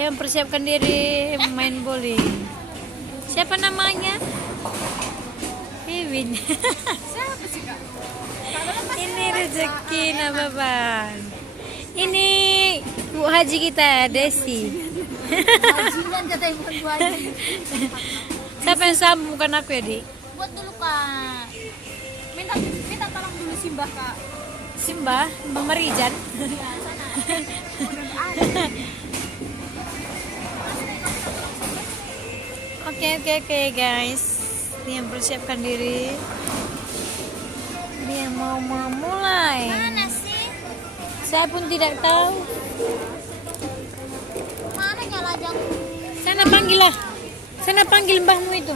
Dia mempersiapkan diri main bowling. Siapa namanya? Wiwin. Siapa sih kak? Ini rezeki Nababan. Ini Bu Haji kita, Desi. Bajingan katanya bukan Bu Haji. Siapa yang sambung, bukan aku ya, Di? Buat dulu kak. Minta tolong dulu Simbah kak. Simba, Bang Marijan. Ya sana. Udah ada. Oke guys. Dia mempersiapkan diri. Dia mau memulai. Mana sih? Saya pun tidak tahu. Mana nyala jang? Sana panggil lah. Sana panggil mbahmu itu.